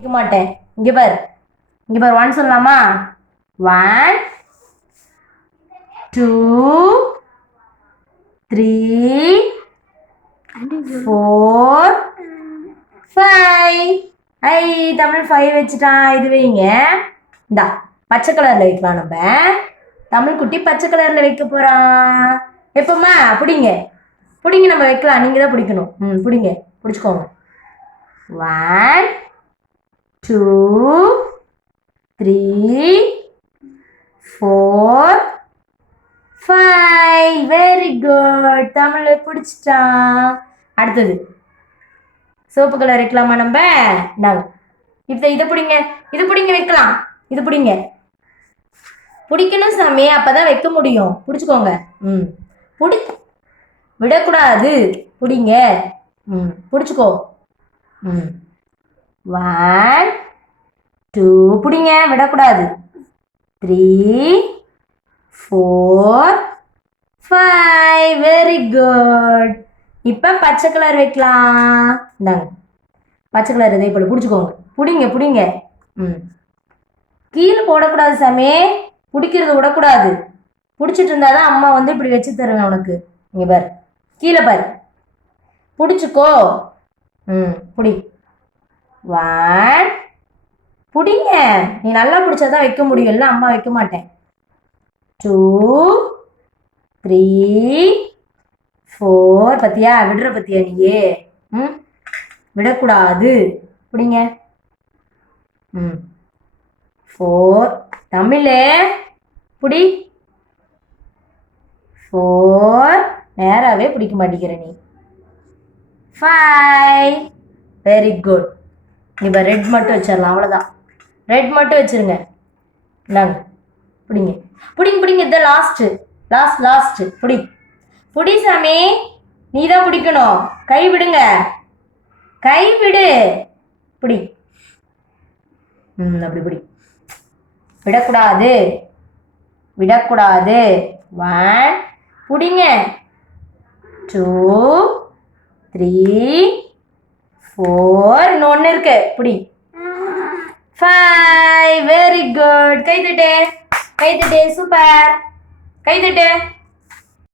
வைக்க மாட்டேன். இங்க பார், இங்க பார். 1 சொல்லலாமா? 1 2 3 4 5. ஐ தமிழ் 5 வச்சுட்டான். இது வைங்க. இந்தா பச்சை கலர்ல வைக்கலாம். நம்ம தமிழ் குட்டி பச்சை கலர்ல வைக்க போறான். எப்பமா பிடிங்க பிடிங்க, நம்ம வைக்கலாம். நீங்க தான் பிடிக்கணும். பிடிங்க, பிடிச்சுக்கோங்க. 1 2 3 4 5. Very good. தமிழ் பிடிச்சிட்டான். அடுத்தது சிவப்பு கலர் வைக்கலாமா நம்ம? இதை பிடிங்க, இது பிடிங்க வைக்கலாம். இது பிடிங்க, பிடிக்கணும் சாமி, அப்பதான் வைக்க முடியும். பிடிச்சுக்கோங்க. பிடி விடக்கூடாது. பிடிங்க. பிடிச்சுக்கோ. 1 2 பிடிங்க, விடக்கூடாது. 3 4 5. Very good. இப்போ பச்சை கலர் வைக்கலாம். இந்தாங்க பச்சை கலர். இதே போல பிடிச்சிக்கோங்க. பிடிங்க பிடிங்க. கீழே போடக்கூடாது சாமி, பிடிக்கிறது விடக்கூடாது. பிடிச்சிட்டு இருந்தாதான் அம்மா வந்து இப்படி வச்சு தருவேன் உனக்கு. இங்கே பாரு, கீழே பாரு, பிடிச்சிக்கோ. பிடி. 1 பிடிங்க. நீ நல்லா பிடிச்சாதான் வைக்க முடியும், இல்லை அம்மா வைக்க மாட்டேன். 2 3 4. பத்தியா விடுற பத்தியா நீயே? விடக்கூடாது. பிடிங்க. 4. தமிழே பிடி. 4. நேராகவே பிடிக்க மாட்டேங்கிற நீ. 5. Very good. இப்போ ரெட் மட்டும் வச்சிடலாம். அவ்வளோதான், ரெட் மட்டும் வச்சிருங்க. இந்தாங்க பிடிங்க பிடிங்க பிடிங்க. இதுதான் லாஸ்ட்டு, லாஸ்ட். பிடி பிடி சாமி, நீ தான் பிடிக்கணும். கை விடுங்க, கை விடு. பிடி. அப்படி பிடி. விடக்கூடாது, விடக்கூடாது. 1 பிடிங்க. 2 3 4. இன்னொன்று இருக்கு, பிடி. 5. Very good. கை தட்டு, கை தட்டு. சூப்பர். கை தட்டு.